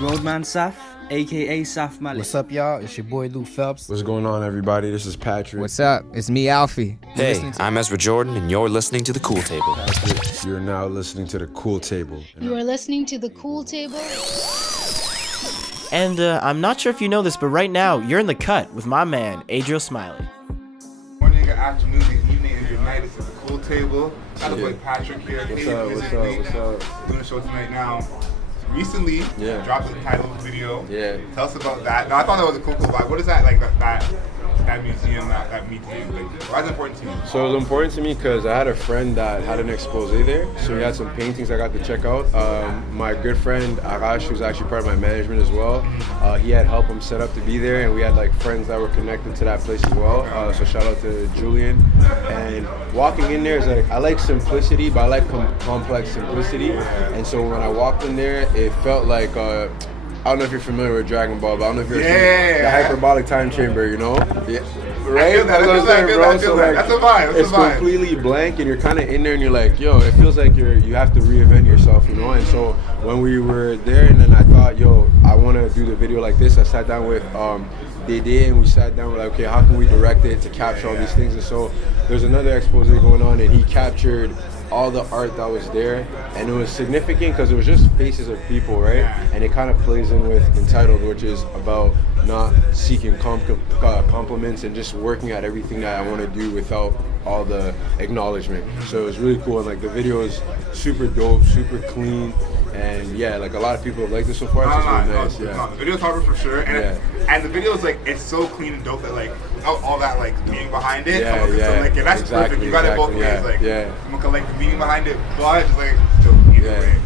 Roadman Saf, aka Saf Malik. What's up, y'all? It's your boy Luke Phelps. What's going on, everybody? This is Patrik. What's up? It's me, Alfie. Hey, I'm Ezra Jordan, and you're listening to The Cool Table. You're now listening to The Cool Table. You are listening to The Cool Table. And I'm not sure if you know this, but right now, you're in the cut with my man, Adriel Smiley. Morning, afternoon, and evening, and good night. This is The Cool Table. Got the boy Patrik here. What's up? Doing a show tonight now. Recently, dropped the title video. Yeah. Tell us about that. Now, I thought that was a cool vibe. What is that, like, that museum, that meeting? Like, why is it important to you? So it was important to me because I had a friend that had an expose there. So he had some paintings I got to check out. My good friend Arash, who's actually part of my management as well, he had helped him set up to be there, and we had like friends that were connected to that place as well. So shout out to Julian. And walking in there is like, I like simplicity, but I like complex simplicity. And so when I walked in there, it felt like I don't know if you're familiar with Dragon Ball, but I don't know if you're the hyperbolic time chamber, you know? Yeah. Right? That's a vibe. It's completely blank, and you're kind of in there, and you're like, yo, it feels like you have to reinvent yourself, you know? And so when we were there, and then I thought, yo, I want to do the video like this, I sat down with Dede, and we sat down, we're like, okay, how can we direct it to capture all these things? And so there's another expose going on, and he captured all the art that was there, and it was significant because it was just faces of people, right? And it kind of plays in with Entitled, which is about not seeking compliments and just working at everything that I want to do without all the acknowledgement. So it was really cool, and like the video is super dope, super clean, and yeah, like a lot of people have liked it so far. It's really nice. The video's harder for sure, and the video is like, it's so clean and dope that like all that like meaning behind it. That's perfect. You got it both ways. Like, I'm like the meaning behind it, but just like dope either way.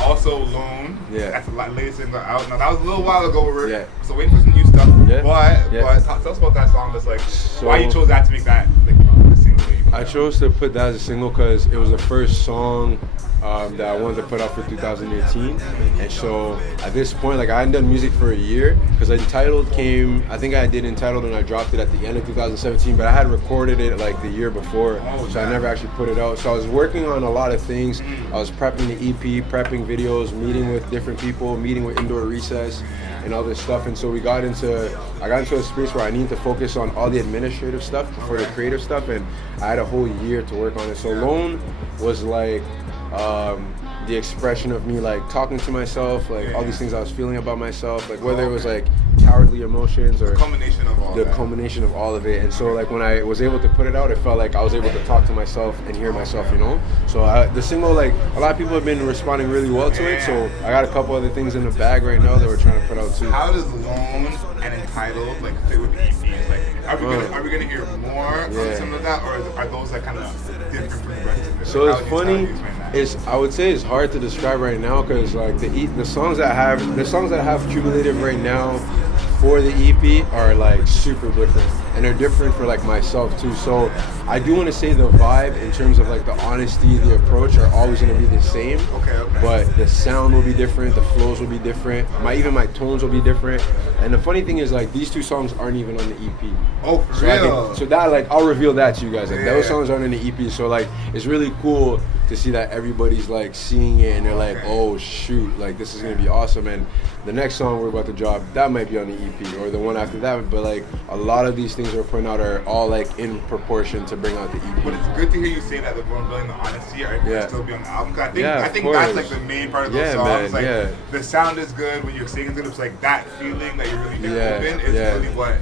Also, Lone. That's the latest single out. Now that was a little while ago. So waiting for some new stuff. But tell us about that song. That's like why you chose that to make that like a single. I chose to put that as a single because it was the first song that I wanted to put out for 2018, and so at this point, like I hadn't done music for a year because Entitled came. I think I did Entitled and I dropped it at the end of 2017, but I had recorded it like the year before, so I never actually put it out. So I was working on a lot of things. I was prepping the EP, prepping videos, meeting with different people, meeting with Indoor Recess, and all this stuff. And so I got into a space where I needed to focus on all the administrative stuff before the creative stuff, and I had a whole year to work on it. So Lone was like the expression of me like talking to myself, like all these things I was feeling about myself, like whether it was like cowardly emotions or the culmination of all of it. And so like when I was able to put it out, it felt like I was able to talk to myself and hear myself, you know? So the single, like a lot of people have been responding really well to it, so I got a couple other things in the bag right now that we're trying to put out too. How does Lone and Entitled like fit with the EPs? Like are we gonna hear more on some of that, or are those like kind of different from the rest of it? So it's funny. I would say it's hard to describe right now because like the songs that I have cumulative right now for the EP are like super different, and they're different for like myself too. So I do want to say the vibe in terms of like the honesty, the approach are always going to be the same. Okay. But the sound will be different, the flows will be different, even my tones will be different. And the funny thing is like these two songs aren't even on the EP. Oh, for real? So that like I'll reveal that to you guys. Like those songs aren't in the EP. So like it's really cool to see that everybody's like seeing it and they're like, oh shoot, like this is gonna be awesome. And the next song we're about to drop, that might be on the EP or the one after that. But like a lot of these things we're putting out are all like in proportion to bring out the EP. But it's good to hear you say that the vulnerability and the honesty are still be on the album. Cause I think that's like the main part of those songs. Man, the sound is good when you're singing it. It's like that feeling that you're really open is really what.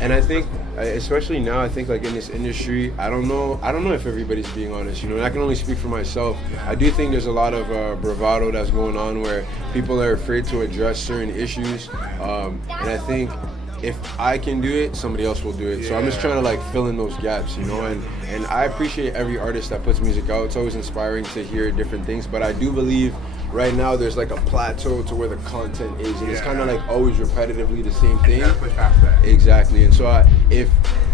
And I think, especially now, I think like in this industry, I don't know if everybody's being honest, you know, and I can only speak for myself. I do think there's a lot of bravado that's going on where people are afraid to address certain issues, and I think if I can do it, somebody else will do it. So I'm just trying to like fill in those gaps, you know, and I appreciate every artist that puts music out. It's always inspiring to hear different things, but I do believe right now there's like a plateau to where the content is, and it's kind of like always repetitively the same thing. Push past that. Exactly. And so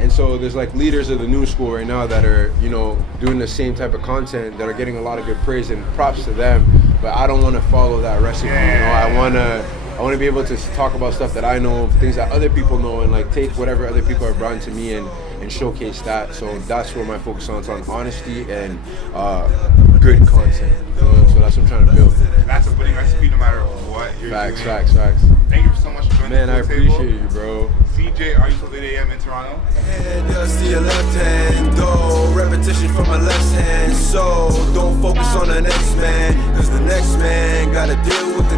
so there's like leaders of the new school right now that are, you know, doing the same type of content that are getting a lot of good praise, and props to them. But I don't want to follow that recipe. You know, I want to be able to talk about stuff that I know, things that other people know, and like take whatever other people have brought to me and showcase that. So that's where my focus on. It's on honesty and good content. So that's what I'm trying to build. That's a winning recipe no matter what Facts. Thank you so much for joining Man, the I Cool Table. appreciate you, bro. CJRU.ca in Toronto. Hand does to your left hand, though. Repetition from my left hand. So don't focus on the next man, cause the next man gotta deal with the